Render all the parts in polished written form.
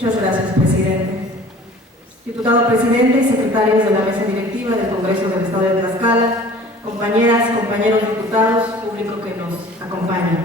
Muchas gracias, presidente. Diputado presidente y secretarios de la mesa directiva del Congreso del Estado de Tlaxcala, compañeras, compañeros diputados, público que nos acompaña.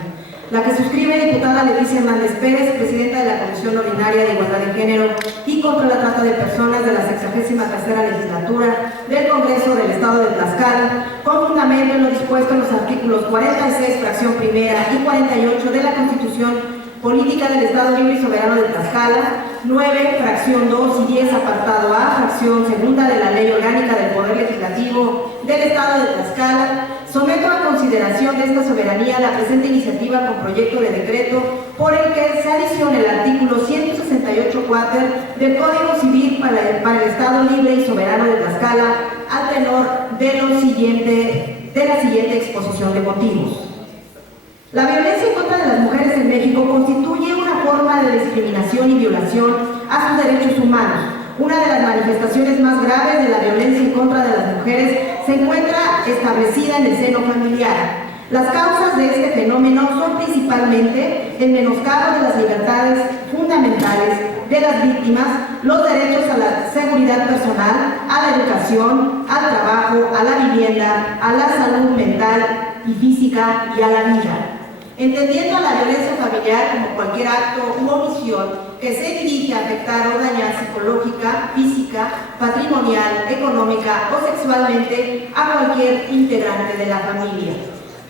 La que suscribe, diputada Leticia Hernández Pérez, presidenta de la Comisión Ordinaria de Igualdad de Género y contra la Trata de Personas de la 63ª Legislatura del Congreso del Estado de Tlaxcala, con fundamento en lo dispuesto en los artículos 46, fracción primera y 48 de la Constitución Política del Estado Libre y Soberano de Tlaxcala, 9, fracción 2 y 10, apartado A, fracción segunda de la Ley Orgánica del Poder Legislativo del Estado de Tlaxcala, someto a consideración de esta soberanía la presente iniciativa con proyecto de decreto por el que se adiciona el artículo 168 cuáter del Código Civil para el Estado Libre y Soberano de Tlaxcala al tenor de la siguiente exposición de motivos. La violencia en contra de las mujeres en México constituye una forma de discriminación y violación a sus derechos humanos. Una de las manifestaciones más graves de la violencia en contra de las mujeres se encuentra establecida en el seno familiar. Las causas de este fenómeno son principalmente el menoscabo de las libertades fundamentales de las víctimas, los derechos a la seguridad personal, a la educación, al trabajo, a la vivienda, a la salud mental y física y a la vida. Entendiendo a la violencia familiar como cualquier acto u omisión que se dirige a afectar o dañar psicológica, física, patrimonial, económica o sexualmente a cualquier integrante de la familia.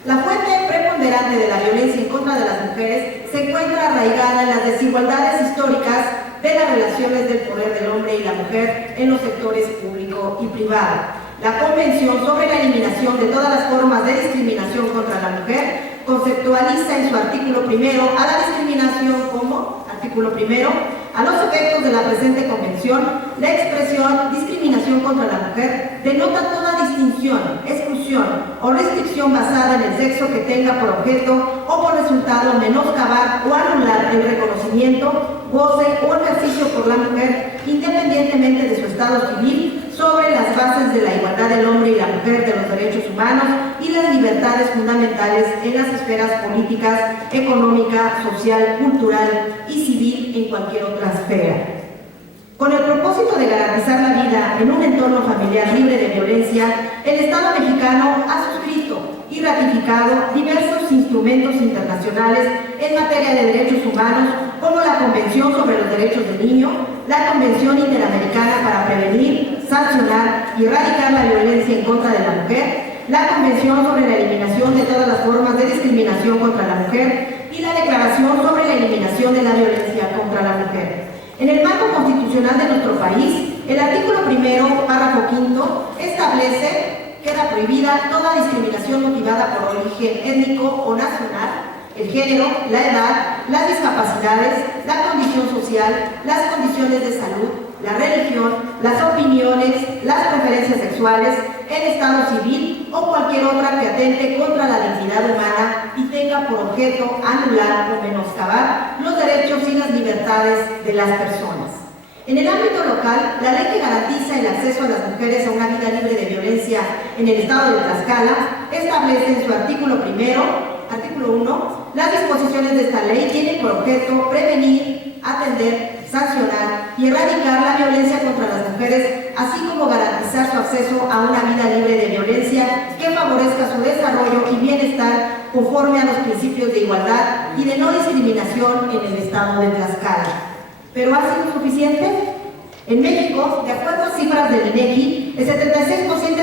La fuente preponderante de la violencia en contra de las mujeres se encuentra arraigada en las desigualdades históricas de las relaciones del poder del hombre y la mujer en los sectores público y privado. La Convención sobre la Eliminación de todas las formas de discriminación contra la mujer conceptualiza en su artículo primero a la discriminación como, artículo primero, a los efectos de la presente convención, la expresión discriminación contra la mujer denota toda distinción, exclusión o restricción basada en el sexo que tenga por objeto o por resultado menoscabar o anular el reconocimiento, goce o ejercicio por la mujer, independientemente de su estado civil, sobre las bases de la igualdad del hombre y la mujer, de los derechos humanos y las libertades fundamentales en las esferas políticas, económica, social, cultural y civil en cualquier otra esfera. Con el propósito de garantizar la vida en un entorno familiar libre de violencia, el Estado mexicano ha suscrito y ratificado diversos instrumentos internacionales en materia de derechos humanos, como la Convención sobre los Derechos del Niño, la Convención Interamericana para prevenir, sancionar y erradicar la violencia en contra de la mujer, la Convención sobre la eliminación de todas las formas de discriminación contra la mujer y la Declaración sobre la eliminación de la violencia contra la mujer. En el marco constitucional de nuestro país, el artículo primero, párrafo quinto, establece que queda prohibida toda discriminación motivada por origen étnico o nacional, el género, la edad, las discapacidades, la condición social, las condiciones de salud, la religión, las opiniones, las preferencias sexuales, el estado civil o cualquier otra que atente contra la dignidad humana y tenga por objeto anular o menoscabar los derechos y las libertades de las personas. En el ámbito local, la ley que garantiza el acceso a las mujeres a una vida libre de violencia en el estado de Tlaxcala establece en su artículo primero, artículo 1, las disposiciones de esta ley tienen por objeto prevenir, atender, sancionar y erradicar la violencia contra las mujeres, así como garantizar su acceso a una vida libre de violencia que favorezca su desarrollo y bienestar conforme a los principios de igualdad y de no discriminación en el estado de Tlaxcala. ¿Pero ha sido suficiente? En México, de acuerdo a cifras del INEGI, el 76%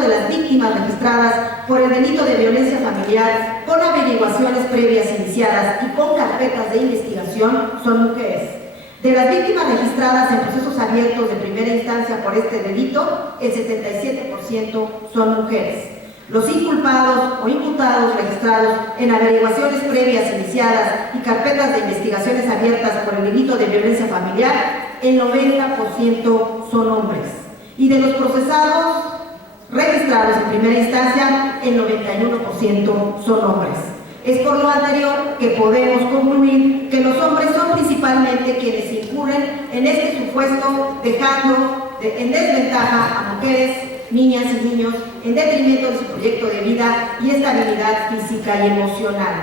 de las víctimas registradas por el delito de violencia familiar, con averiguaciones previas iniciadas y con carpetas de investigación, son mujeres. De las víctimas registradas en procesos abiertos de primera instancia por este delito, el 77% son mujeres. Los inculpados o imputados registrados en averiguaciones previas iniciadas y carpetas de investigaciones abiertas por el delito de violencia familiar, el 90% son hombres. Y de los procesados registrados en primera instancia, el 91% son hombres. Es por lo anterior que podemos concluir que los hombres son principalmente quienes incurren en este supuesto, dejando en desventaja a mujeres, niñas y niños en detrimento de su proyecto de vida y estabilidad física y emocional.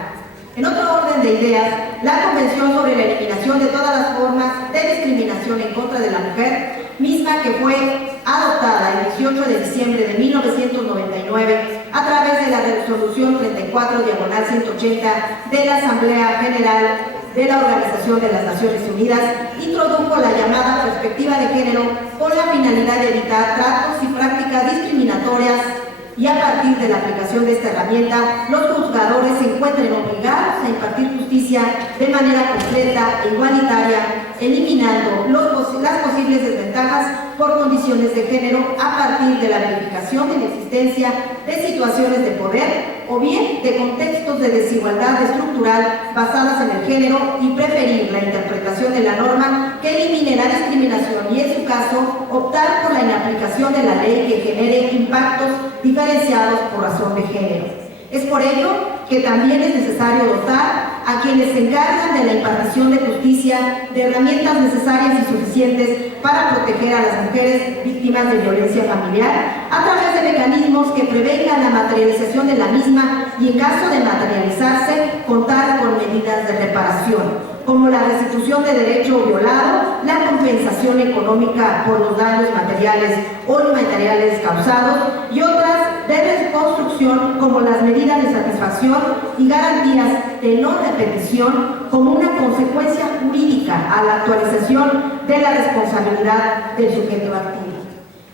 En otro orden de ideas, la Convención sobre la Eliminación de todas las formas de discriminación en contra de la mujer, misma que fue adoptada el 18 de diciembre de 1999 a través de la Resolución 34/180 de la Asamblea General de la Organización de las Naciones Unidas, introdujo la llamada perspectiva de género con la finalidad de evitar tratos y prácticas discriminatorias, y a partir de la aplicación de esta herramienta, los juzgadores se encuentren obligados a impartir justicia de manera completa e igualitaria, eliminando las posibles desventajas por condiciones de género a partir de la verificación de la existencia de situaciones de poder o bien de contextos de desigualdad estructural basadas en el género, y preferir la interpretación de la norma que elimine la discriminación y, en su caso, optar por la inaplicación de la ley que genere impactos diferenciados por razón de género. Es por ello que también es necesario dotar a quienes se encargan de la impartición de justicia de herramientas necesarias y suficientes para proteger a las mujeres víctimas de violencia familiar a través de mecanismos que prevengan la materialización de la misma y, en caso de materializarse, contar con medidas de reparación, como la restitución de derecho violado, la compensación económica por los daños materiales o inmateriales causados y otras de reconstrucción, como las medidas de satisfacción y garantías de no repetición como una consecuencia jurídica a la actualización de la responsabilidad del sujeto activo.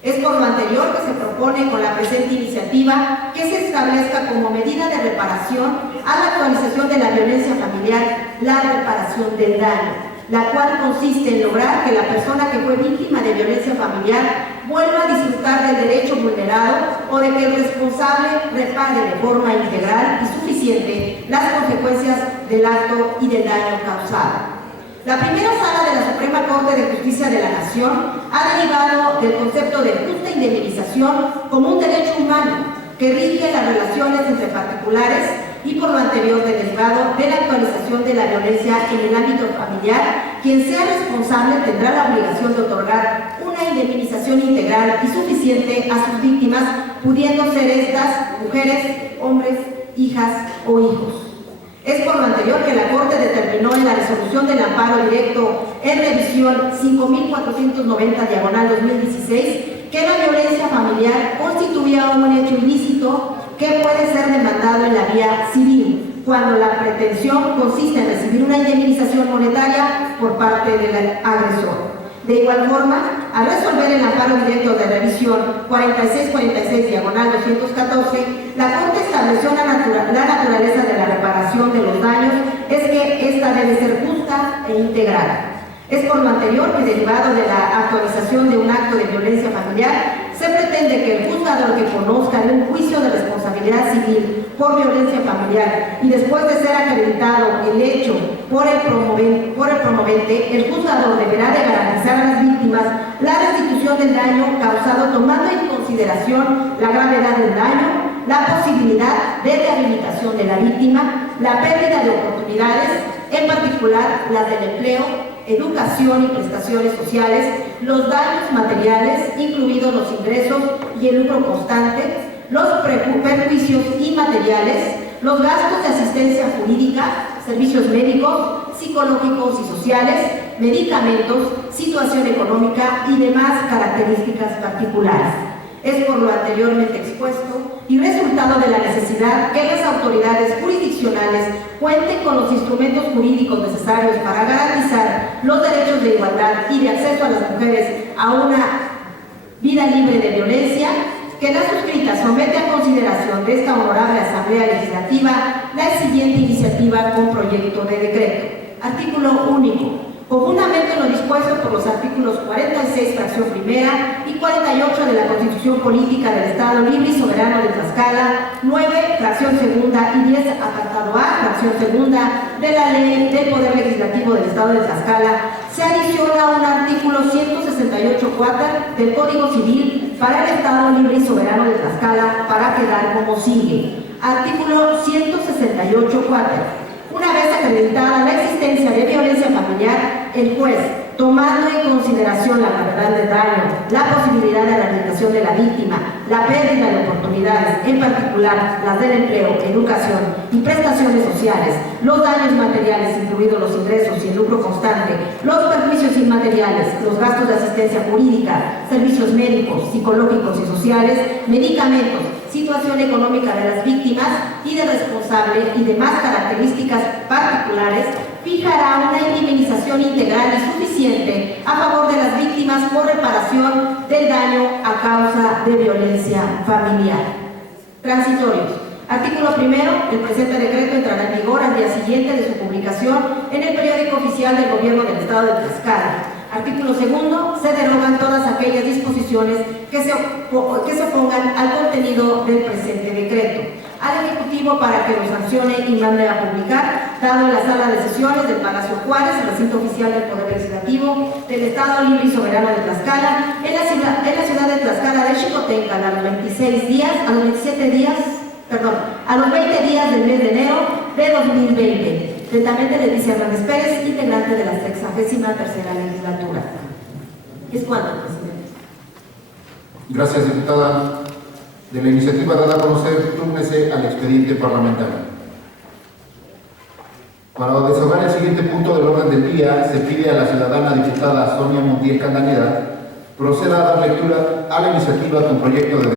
Es por lo anterior que se propone con la presente iniciativa que se establezca como medida de reparación a la actualización de la violencia familiar la reparación del daño, la cual consiste en lograr que la persona que fue víctima de violencia familiar vuelva a disfrutar del derecho vulnerado o de que el responsable repare de forma integral y suficiente las consecuencias del acto y del daño causado. La primera sala de la Suprema Corte de Justicia de la Nación ha derivado del concepto de justa indemnización como un derecho humano que rige las relaciones entre particulares y, por lo anterior, derivado de la actualización de la violencia en el ámbito familiar. Quien sea responsable tendrá la obligación de otorgar una indemnización integral y suficiente a sus víctimas, pudiendo ser estas mujeres, hombres, hijas o hijos. Es por lo anterior que la Corte determinó en la resolución del amparo directo en revisión 5490/2016 que la violencia familiar constituía un hecho ilícito que puede ser demandado en la vía civil, cuando la pretensión consiste en recibir una indemnización monetaria por parte del agresor. De igual forma, al resolver el amparo directo de revisión 4646/214, la Corte estableció la naturaleza de la reparación de los daños, es que ésta debe ser justa e integral. Es por lo anterior que, derivado de la actualización de un acto de violencia familiar, se pretende que el juzgador que conozca de un juicio de responsabilidad civil por violencia familiar y, después de ser acreditado el hecho por el promovente, el juzgador deberá de garantizar a las víctimas la restitución del daño causado, tomando en consideración la gravedad del daño, la posibilidad de rehabilitación de la víctima, la pérdida de oportunidades, en particular las del empleo, educación y prestaciones sociales, los daños materiales, incluidos los ingresos y el lucro constante, los perjuicios inmateriales, los gastos de asistencia jurídica, servicios médicos, psicológicos y sociales, medicamentos, situación económica y demás características particulares. Es por lo anteriormente expuesto y resultado de la necesidad que las autoridades jurisdiccionales cuenten con los instrumentos jurídicos necesarios para garantizar los derechos de igualdad y de acceso a las mujeres a una vida libre de violencia, que la suscrita somete a consideración de esta honorable Asamblea Legislativa la siguiente iniciativa con proyecto de decreto. Artículo único. Conjuntamente lo dispuesto por los artículos 46, fracción primera, y 48 de la Constitución Política del Estado Libre y Soberano de Tlaxcala, 9, fracción segunda, y 10, apartado A, fracción segunda, de la Ley del Poder Legislativo del Estado de Tlaxcala, se adiciona un artículo 168-4 del Código Civil para el Estado Libre y Soberano de Tlaxcala, para quedar como sigue. Artículo 168-4. Una vez acreditada la existencia de violencia familiar, el juez, tomando en consideración la gravedad del daño, la posibilidad de rehabilitación de la víctima, la pérdida de oportunidades, en particular las del empleo, educación y prestaciones sociales, los daños materiales, incluidos los ingresos y el lucro constante, los perjuicios inmateriales, los gastos de asistencia jurídica, servicios médicos, psicológicos y sociales, medicamentos, situación económica de las víctimas y del responsable y demás características particulares, fijará una indemnización integral y suficiente a favor de las víctimas por reparación del daño a causa de violencia familiar. Transitorios. Artículo primero. El presente decreto entrará en vigor al día siguiente de su publicación en el periódico oficial del Gobierno del Estado de Tlaxcala. Artículo segundo. Se derogan todas aquellas disposiciones que se opongan al contenido del presente decreto. Al Ejecutivo para que lo sancione y mande a publicar, dado en la sala de sesiones del Palacio Juárez, el recinto oficial del Poder Legislativo del Estado Libre y Soberano de Tlaxcala, en la ciudad de Tlaxcala de Xicotenca, a los 20 días del mes de enero de 2020. Atentamente le dice Hernández Pérez, integrante de la 63ª legislatura. Es cuanto, presidente. Gracias, diputada. De la iniciativa dada a conocer, túrnese al expediente parlamentario. Para desahogar el siguiente punto del orden del día, se pide a la ciudadana diputada Sonia Montiel Candaneda proceda a dar lectura a la iniciativa con proyecto de